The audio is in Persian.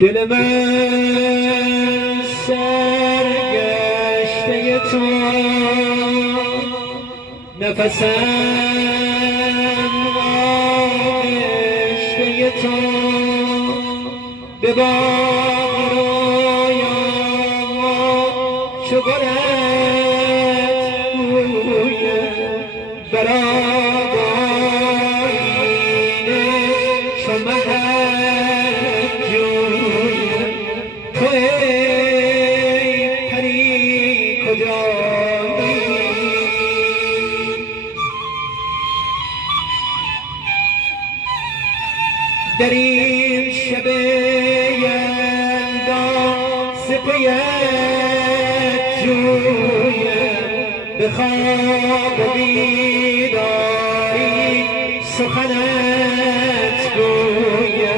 دل من سرگشته تو، نفسم آغشته تو، به باغ رویام چو گلت بویم بر آبادینه چو مهر جویم. تو ای پری کجایی؟ در این شب یلدا ز پیت جویم، به خواب و بیداری سخنت گویم.